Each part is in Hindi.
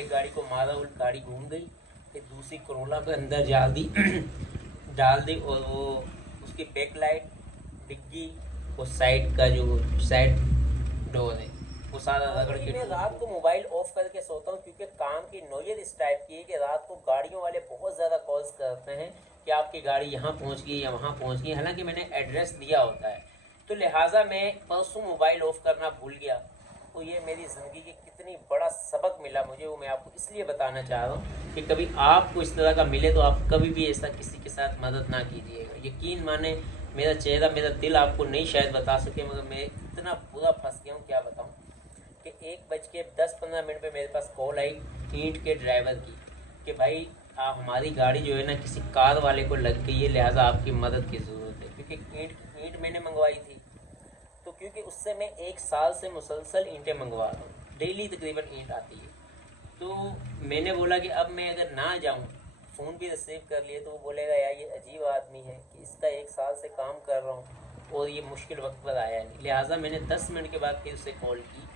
एक गाड़ी को मारा और गाड़ी घूम गई, फिर दूसरी करोला पे अंदर डाल दी डाल दी, और वो उसकी बैक लाइट, डिग्गी, वो साइड का जो साइड डोर है वो सारा रगड़ के। मैं रात को मोबाइल ऑफ करके सोता हूँ क्योंकि काम की नौयत इस टाइप की है कि रात को गाड़ियों वाले बहुत ज़्यादा कॉल्स करते हैं कि आपकी गाड़ी यहाँ पहुँच गई या वहाँ पहुँच गई, हालांकि मैंने एड्रेस दिया होता है। तो लिहाजा मैं परसों मोबाइल ऑफ करना भूल गया। तो ये मेरी ज़िंदगी की कितनी बड़ा सबक मिला मुझे, वो मैं आपको इसलिए बताना चाह रहा हूँ कि कभी आपको इस तरह का मिले तो आप कभी भी ऐसा किसी के साथ मदद ना कीजिएगा। यकीन माने, मेरा चेहरा, मेरा दिल आपको नहीं शायद बता सके, मगर मैं इतना बुरा फंस गया हूँ क्या बताऊँ कि 1:10-15 पे मेरे पास कॉल आई ईंट के ड्राइवर की कि भाई हमारी गाड़ी जो है ना किसी कार वाले को लग गई है, लिहाजा आपकी मदद की ज़रूरत है। क्योंकि ईंट मैंने मंगवाई थी, तो क्योंकि उससे मैं 1 साल से मुसलसल ईंटें मंगवा रहा हूँ, डेली तकरीबन ईंट आती है। तो मैंने बोला कि अब मैं अगर ना जाऊँ, फ़ोन भी रिसीव कर लिए, तो वो बोलेगा यार ये अजीब आदमी है कि इसका 1 साल से काम कर रहा हूँ और ये मुश्किल वक्त पर आया नहीं। लिहाजा मैंने 10 मिनट के बाद फिर उसे कॉल की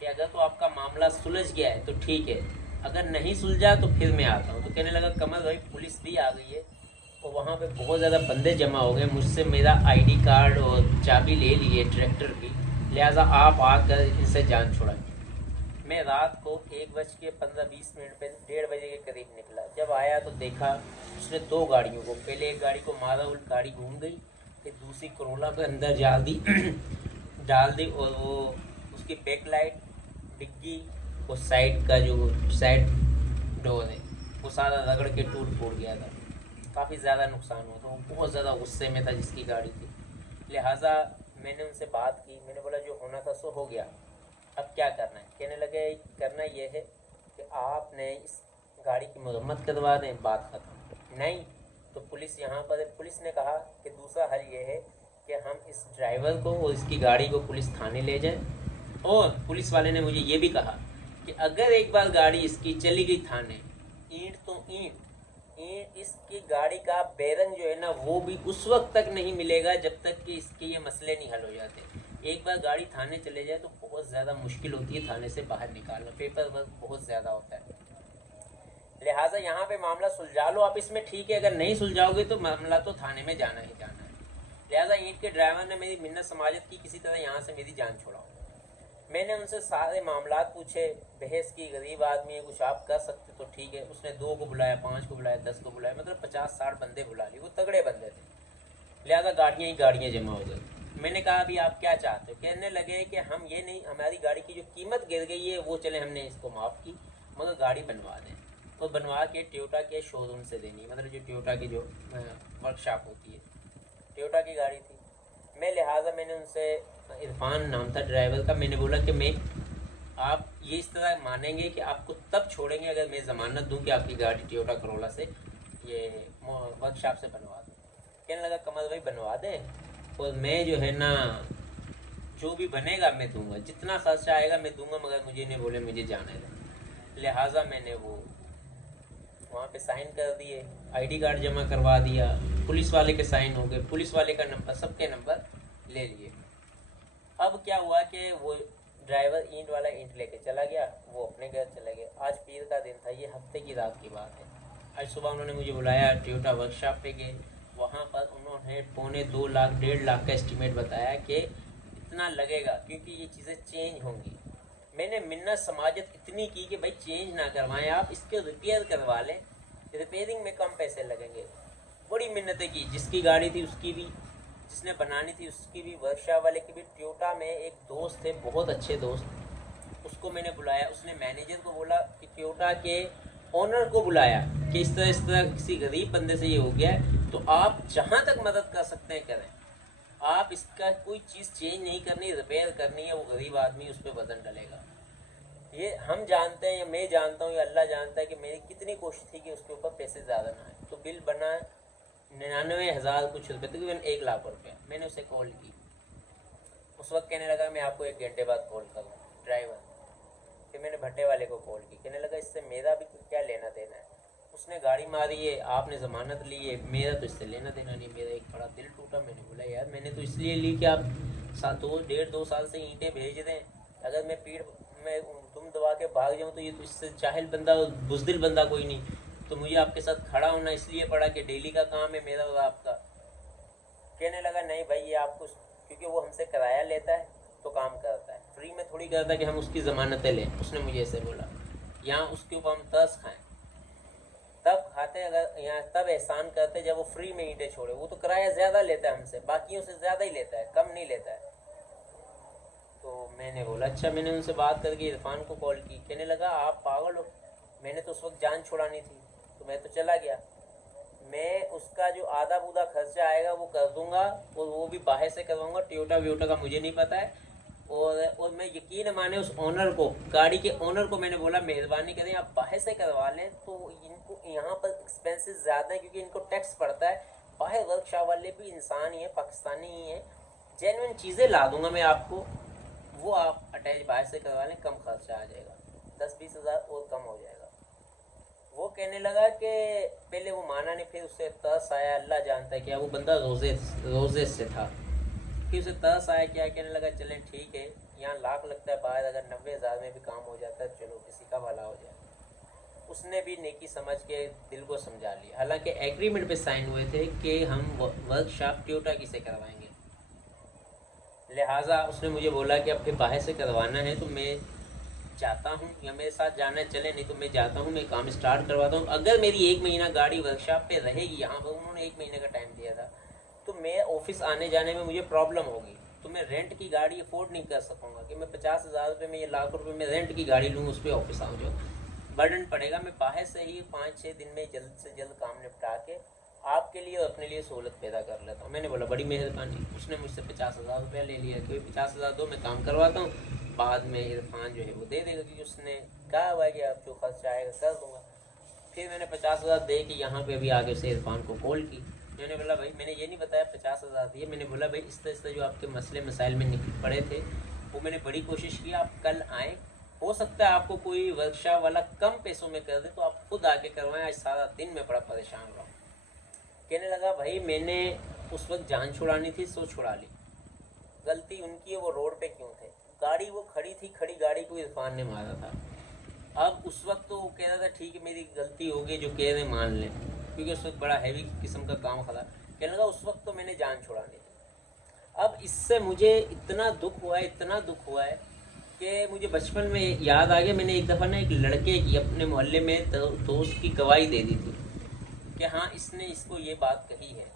कि अगर तो आपका मामला सुलझ गया है तो ठीक है, अगर नहीं सुलझा तो फिर मैं आता हूँ। तो कहने लगा कमल भाई पुलिस भी आ गई है और वहाँ पे बहुत ज़्यादा बंदे जमा हो गए, मुझसे मेरा आईडी कार्ड और चाबी ले लिए ट्रैक्टर की, लिहाजा आप आकर इनसे जान छुड़ाएं। मैं रात को 1:15-20 पे 1:30 के करीब निकला। जब आया तो देखा उसने 2 गाड़ियों को, पहले एक गाड़ी को मारा और गाड़ी घूम गई, फिर दूसरी करोला के अंदर डाल दी, और वो उसकी बैक लाइट, डिग्गी, वो साइड का जो साइड डोर है वो सारा रगड़ के टूट फूट गया था। काफ़ी ज़्यादा नुकसान हुआ था। वो बहुत ज़्यादा गुस्से में था जिसकी गाड़ी थी। लिहाजा मैंने उनसे बात की, मैंने बोला जो होना था सो हो गया, अब क्या करना है। कहने लगे करना ये है कि आपने इस गाड़ी की मरम्मत करवा दें, बात खत्म। नहीं तो पुलिस यहाँ पर है। पुलिस ने कहा कि दूसरा हल ये है कि हम इस ड्राइवर को और इसकी गाड़ी को पुलिस थाने ले जाए, और पुलिस वाले ने मुझे ये भी कहा कि अगर एक बार गाड़ी इसकी चली गई थाने, ईंट तो ईंट, इसकी गाड़ी का बैरंग जो है ना वो भी उस वक्त तक नहीं मिलेगा जब तक कि इसके ये मसले नहीं हल हो जाते। एक बार गाड़ी थाने चले जाए तो बहुत ज़्यादा मुश्किल होती है थाने से बाहर निकालना, पेपर वर्क बहुत ज़्यादा होता है। लिहाजा यहाँ पे मामला सुलझा लो आप इसमें, ठीक है। अगर नहीं सुलझाओगे तो मामला तो थाने में जाना ही जाना है। लिहाजा ईंट के ड्राइवर ने मेरी मिन्नत समाजत की, किसी तरह यहाँ से मेरी जान छुड़ाओ। मैंने उनसे सारे मामलात पूछे, बहस की, गरीब आदमी है, कुछ आप कर सकते तो ठीक है। उसने 2 को बुलाया, 5 को बुलाया, 10 को बुलाया, मतलब 50-60 बंदे बुला लिए। वो तगड़े बंदे थे, लिहाजा गाड़ियाँ ही गाड़ियाँ जमा हो गई। मैंने कहा अभी आप क्या चाहते हो। कहने लगे कि हम ये नहीं, हमारी गाड़ी की जो कीमत गिर गई है वो चले हमने इसको माफ़ की, मगर गाड़ी बनवा दें, और बनवा के टोयोटा के शोरूम से देनी, मतलब जो टोयोटा की जो वर्कशॉप होती है, टोयोटा की गाड़ी थी। मैंने उनसे, इरफान नाम था ड्राइवर का, मैंने बोला कि मैं, आप ये इस तरह मानेंगे कि आपको तब छोड़ेंगे अगर मैं ज़मानत दूं कि आपकी गाड़ी टोयोटा करोला से ये वर्कशॉप से बनवा दूँ। कहने लगा कमल भाई बनवा दे, और मैं जो है ना जो भी बनेगा मैं दूंगा, जितना खर्चा आएगा मैं दूंगा, मगर मुझे नहीं बोले मुझे जाने दे। लिहाजा मैंने वो वहाँ पे साइन कर दिए, आईडी कार्ड जमा करवा दिया, पुलिस वाले के साइन हो गए, पुलिस वाले का नंबर, सबके नंबर ले लिए। अब क्या हुआ कि वो ड्राइवर ईंट वाला ईंट लेके चला गया, वो अपने घर चले गए। आज पीर का दिन था, ये हफ्ते की रात की बात है। आज सुबह उन्होंने मुझे बुलाया, टोयोटा वर्कशॉप पे गए। वहाँ पर उन्होंने 2.25 लाख 1.5 लाख का एस्टिमेट बताया कि इतना लगेगा क्योंकि ये चीज़ें चेंज होंगी। मैंने मिन्नत समाजत इतनी की कि भाई चेंज ना करवाएं आप, इसके रिपेयर करवा लें, रिपेयरिंग में कम पैसे लगेंगे। बड़ी मिन्नतें की, जिसकी गाड़ी थी उसकी भी, जिसने बनानी थी उसकी भी, वर्कशॉप वाले की भी। टोयोटा में एक दोस्त थे, बहुत अच्छे दोस्त, उसको मैंने बुलाया। उसने मैनेजर को बोला कि टोयोटा के ओनर को बुलाया कि इस तरह किसी गरीब बंदे से ये हो गया है, तो आप जहाँ तक मदद कर सकते हैं करें। आप इसका कोई चीज़ चेंज नहीं करनी, रिपेयर करनी है। वो गरीब आदमी उस पर वजन डलेगा। ये हम जानते हैं, या मैं जानता हूँ, या अल्लाह जानता है कि मेरी कितनी कोशिश थी कि उसके ऊपर पैसे ज़्यादा ना आए। तो बिल बना 99,000 कुछ रुपये, तकरीबन 1 लाख रुपया। मैंने उसे कॉल की, उस वक्त कहने लगा मैं आपको 1 घंटे बाद कॉल करूँ, ड्राइवर। फिर मैंने भट्टे वाले को कॉल की, कहने लगा इससे मेरा भी क्या लेना देना है, उसने गाड़ी मारी है, आपने ज़मानत ली है, मेरा तो इससे लेना देना नहीं। मेरा एक बड़ा दिल टूटा। मैंने बोला यार मैंने तो इसलिए ली कि आप 1.5-2 साल से ईंटें भेज दें, अगर मैं पीठ में तुम दबा के भाग जाऊँ तो ये तो इससे जाहिल बंदा, बुज़दिल बंदा कोई नहीं। तो मुझे आपके साथ खड़ा होना इसलिए पड़ा कि डेली का काम है मेरा और आपका। कहने लगा नहीं भाई ये आपको, क्योंकि वो हमसे किराया लेता है तो काम करता है, फ्री में थोड़ी करता है कि हम उसकी ज़मानतें लें। उसने मुझे ऐसे बोला। यहाँ उसके ऊपर हम तरस खाएं तब खाते, अगर यहाँ तब एहसान करते जब वो फ्री में ईंटें छोड़े। वो तो किराया ज़्यादा लेता है हमसे, बाकियों से ज़्यादा ही लेता है, कम नहीं लेता है। तो मैंने बोला अच्छा। मैंने उनसे बात करके इरफान को कॉल की। कहने लगा आप पागल हो, मैंने तो उस वक्त जान छुड़ानी थी तो मैं तो चला गया। मैं उसका जो आधा बूधा खर्चा आएगा वो कर दूंगा, और वो भी बाहर से करवाऊंगा। टोयोटा व्योटा का मुझे नहीं पता है। और मैं यकीन माने उस ओनर को, गाड़ी के ओनर को मैंने बोला मेहरबानी करें आप बाहर से करवा लें। तो इनको यहाँ पर एक्सपेंसेस ज़्यादा है क्योंकि इनको टैक्स पड़ता है। बाहर वर्कशॉप वाले भी इंसान ही हैं, पाकिस्तानी ही हैं। जेन्युइन चीज़ें ला दूंगा मैं आपको, वो आप अटैच बाहर से करवा लें, कम खर्चा आ जाएगा, 10-20 हज़ार और कम हो जाएगा। वो कहने लगा कि पहले वो माना नहीं, फिर उससे तरस आया। अल्लाह जानता है क्या, वो बंदा रोज़े से था। फिर उसे तरस आया, क्या कहने लगा चलें ठीक है, यहाँ लाख लगता है, बाहर अगर 90,000 में भी काम हो जाता है, चलो किसी का भला हो जाए। उसने भी नेकी समझ के दिल को समझा लिया। हालांकि एग्रीमेंट पे साइन हुए थे कि हम वर्कशॉप टोयोटा की से करवाएंगे। लिहाजा उसने मुझे बोला कि अब फिर बाहर से करवाना है तो मैं जाता हूँ, या मेरे साथ जाना चले, नहीं तो मैं जाता हूँ, मैं काम स्टार्ट करवाता हूँ। अगर मेरी 1 महीना गाड़ी वर्कशॉप पे रहेगी, यहाँ पर उन्होंने 1 महीने का टाइम दिया था, तो मैं ऑफिस आने जाने में मुझे प्रॉब्लम होगी। तो मैं रेंट की गाड़ी अफोर्ड नहीं कर सकूँगा कि मैं 50,000 रुपये में, ये लाख रुपये में रेंट की गाड़ी लूँ, उस पर ऑफिस आऊँ, जो बर्डन पड़ेगा। मैं बाहर से ही 5-6 दिन में जल्द से जल्द काम निपटा के आपके लिए और अपने लिए सहूलत पैदा कर लेता हूँ। मैंने बोला बड़ी मेहरबानी। उसने मुझसे 50,000 रुपया ले लिया कि 50,000 दो, मैं काम करवाता हूँ, बाद में इरफान जो है वो दे देगा, क्योंकि उसने कहा हुआ है कि आप जो खर्चा आएगा कर दूँगा। फिर मैंने 50,000 दे के यहाँ पे अभी आगे से इरफान को कॉल की। मैंने बोला भाई मैंने ये नहीं बताया 50,000 दिए, मैंने बोला भाई इस तरह जो आपके मसले मसाइल में निकल पड़े थे वो मैंने बड़ी कोशिश की, आप कल आएँ, हो सकता है आपको कोई वर्कशॉप वाला कम पैसों में कर दे तो आप खुद आके करवाएं, आज सारा दिन मैं बड़ा परेशान रहा। कहने लगा भाई मैंने उस वक्त जान छुड़ानी थी सो छुड़ा ली, गलती उनकी है, वो रोड पे क्यों थे, गाड़ी वो खड़ी थी, खड़ी गाड़ी को इरफान ने मारा था। अब उस वक्त तो वो कह रहा था ठीक है मेरी गलती हो गई, जो कह रहे मान लें, क्योंकि उस वक्त बड़ा हैवी किस्म का काम खड़ा। कहने लगा उस वक्त तो मैंने जान छुड़ानी थी। अब इससे मुझे इतना दुख हुआ है, इतना दुख हुआ है कि मुझे बचपन में याद आ गया। मैंने एक दफ़ा ना एक लड़के की अपने मोहल्ले में दोस्त की गवाही दे दी थी कि हाँ इसने इसको ये बात कही है।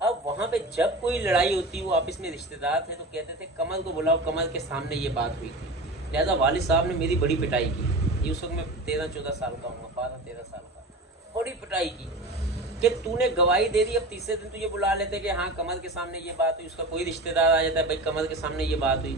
अब वहाँ पे जब कोई लड़ाई होती, वो आपस में रिश्तेदार थे, तो कहते थे कमल को बुलाओ, कमल के सामने ये बात हुई थी। लिहाजा वालिद साहब ने मेरी बड़ी पिटाई की। ये उस वक्त मैं 13-14 साल का हूँ, 12-13 साल का। बड़ी पिटाई की कि तूने गवाही दे दी, अब तीसरे दिन तुझे बुला लेते कि हाँ कमल के सामने ये बात हुई। उसका कोई रिश्तेदार आ जाता है, भाई कमल के सामने ये बात हुई।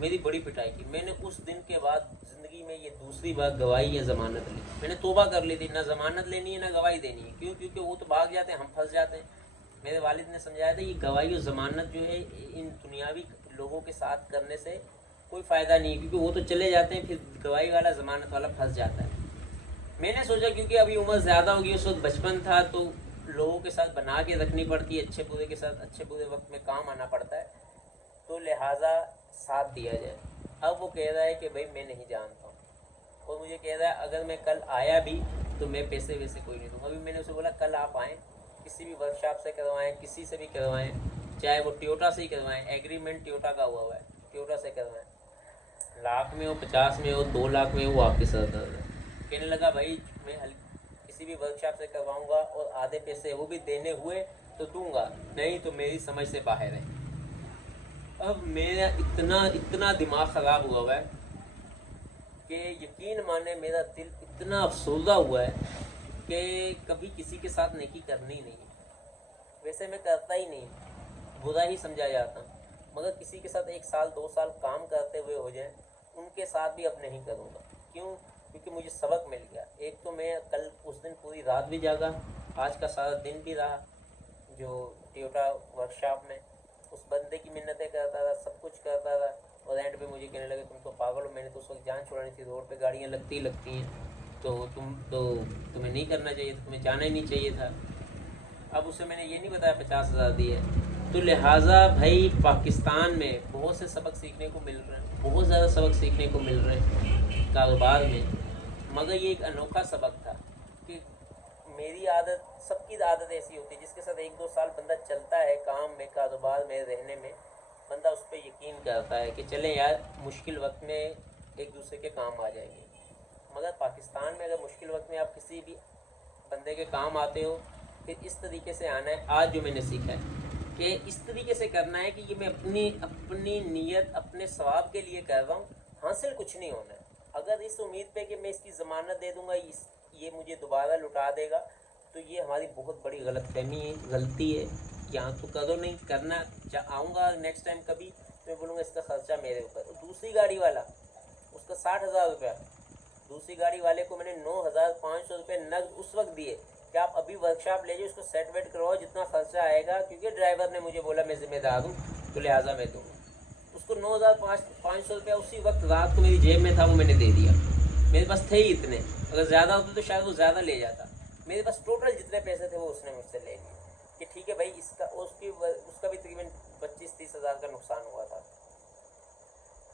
मेरी बड़ी पिटाई की। मैंने उस दिन के बाद ज़िंदगी में ये दूसरी बार गवाही या ज़मानत ली। मैंने तौबा कर ली थी, ना ज़मानत लेनी है ना गवाही देनी है। क्यों? क्योंकि वो तो भाग जाते हैं, हम फंस जाते हैं। मेरे वालिद ने समझाया था ये गवाही और ज़मानत जो है इन दुनियावी लोगों के साथ करने से कोई फ़ायदा नहीं है, क्योंकि वो तो चले जाते हैं, फिर गवाही वाला ज़मानत वाला फंस जाता है। मैंने सोचा क्योंकि अभी उम्र ज़्यादा होगी, उस वक्त बचपन था, तो लोगों के साथ बना के रखनी पड़ती है, अच्छे बुरे के साथ अच्छे बुरे वक्त में काम आना पड़ता है, तो लिहाजा साथ दिया जाए। अब वो कह रहा है कि भाई मैं नहीं जानता हूँ, और मुझे कह रहा है अगर मैं कल आया भी तो मैं पैसे वैसे कोई नहीं दूँगा। अभी मैंने उसे बोला कल आप आएँ, किसी भी वर्कशॉप से करवाएं, किसी से भी करवाएं, चाहे वो टोयोटा से ही करवाएं, एग्रीमेंट टोयोटा का हुआ है, टोयोटा से करवाएं, लाख में हो 50 में हो 2 लाख में हो, वो आपके साथ है। कहने लगा भाई मैं किसी भी वर्कशॉप से करवाऊंगा और आधे पैसे वो भी देने हुए तो दूंगा, नहीं तो मेरी समझ से बाहर है। अब मेरा इतना दिमाग ख़राब हुआ है कि यकीन माने मेरा दिल इतना अफसोदा हुआ है कि कभी किसी के साथ नेकी करनी ही नहीं है। वैसे मैं करता ही नहीं, बुरा ही समझा जाता, मगर किसी के साथ 1 साल 2 साल काम करते हुए हो जाए, उनके साथ भी अब नहीं करूँगा। क्यों? क्योंकि मुझे सबक मिल गया। एक तो मैं कल उस दिन पूरी रात भी जागा, आज का सारा दिन भी रहा जो टोयोटा वर्कशॉप में, उस बंदे की मिन्नतें करता था, सब कुछ करता था, और एंड पे मुझे कहने लगे तुम तो पागल हो, मैंने तो उस वक्त जान छुड़ानी थी, रोड पे गाड़ियाँ लगती हैं, तो तुम्हें नहीं करना चाहिए था, तुम्हें जाना ही नहीं चाहिए था। अब उसे मैंने ये नहीं बताया 50,000 दिए, तो लिहाजा भाई पाकिस्तान में बहुत से सबक सीखने को मिल रहे हैं, बहुत ज़्यादा सबक सीखने को मिल रहे हैं कारोबार में। मगर ये एक अनोखा सबक था कि मेरी आदत, सबकी आदत ऐसी होती है जिसके साथ 1-2 साल बंदा चलता है काम में, कारोबार में, रहने में, बंदा उस पर यकीन करता है कि चलें यार मुश्किल वक्त में एक दूसरे के काम आ जाएंगे। मगर पाकिस्तान में अगर मुश्किल वक्त में आप किसी भी बंदे के काम आते हो, फिर इस तरीके से आना है। आज जो मैंने सीखा है कि इस तरीके से करना है कि ये मैं अपनी नीयत, अपने सवाब के लिए कर रहा हूँ, हासिल कुछ नहीं होना है। अगर इस उम्मीद पे कि मैं इसकी ज़मानत दे दूँगा, ये मुझे दोबारा लुटा देगा, तो ये हमारी बहुत बड़ी गलतफहमी है, गलती है। यहाँ तो करो नहीं, करना आऊँगा नेक्स्ट टाइम कभी तो मैं बोलूँगा इसका खर्चा मेरे ऊपर। दूसरी गाड़ी वाला, उसका 60,000 रुपया, दूसरी गाड़ी वाले को मैंने 9,500 रुपये नकद उस वक्त दिए कि आप अभी वर्कशॉप ले जाओ, इसको सेट वेट करवाओ, जितना खर्चा आएगा, क्योंकि ड्राइवर ने मुझे बोला मैं जिम्मेदार हूँ तो लिहाजा मैं दूँगा। उसको 9,500 रुपया उसी वक्त रात को मेरी जेब में था, वो मैंने दे दिया। मेरे पास थे ही इतने, अगर ज़्यादा होते तो शायद वो ज़्यादा ले जाता। मेरे पास टोटल जितने पैसे थे वो उसने मुझसे ले लिए कि ठीक है भाई, इसका उसका भी तकरीबन 25-30 हज़ार का नुकसान हुआ था।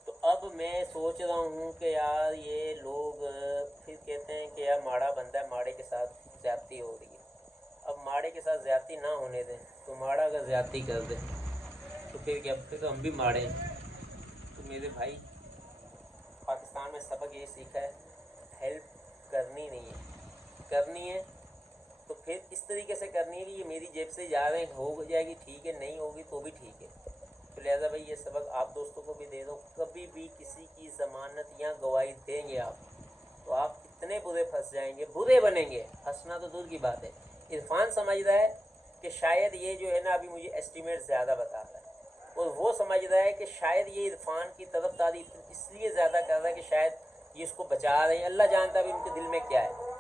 तो अब मैं सोच रहा हूँ कि यार ये लोग फिर कहते हैं कि यार माड़ा बंदा है, माड़े के साथ ज़्यादती हो रही है। अब माड़े के साथ ज़्यादती ना होने दें, तो माड़ा अगर ज़्यादती कर दे तो फिर क्या, फिर तो हम भी माड़े हैं। तो मेरे भाई, पाकिस्तान में सबक ये सीखा है, हेल्प करनी नहीं है, करनी है तो फिर इस तरीके से करनी है कि ये मेरी जेब से जा रहे हैं, हो जाएगी ठीक है, नहीं होगी तो भी ठीक है। तो लिहाजा भाई ये सबक आप दोस्तों को भी दे दो, कभी भी किसी की ज़मानत या गवाही देंगे आप तो आप इतने बुरे फंस जाएंगे, बुरे बनेंगे, हंसना तो दूर की बात है। इरफान समझ रहा है कि शायद ये जो है ना अभी मुझे एस्टीमेट ज़्यादा बता रहा है, और वो समझ रहा है कि शायद ये इरफान की तरफदारी इसलिए ज़्यादा कर रहा है कि शायद ये इसको बचा रहे हैं। अल्लाह जानता है अभी उनके दिल में क्या है।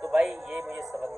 तो भाई ये मुझे सबक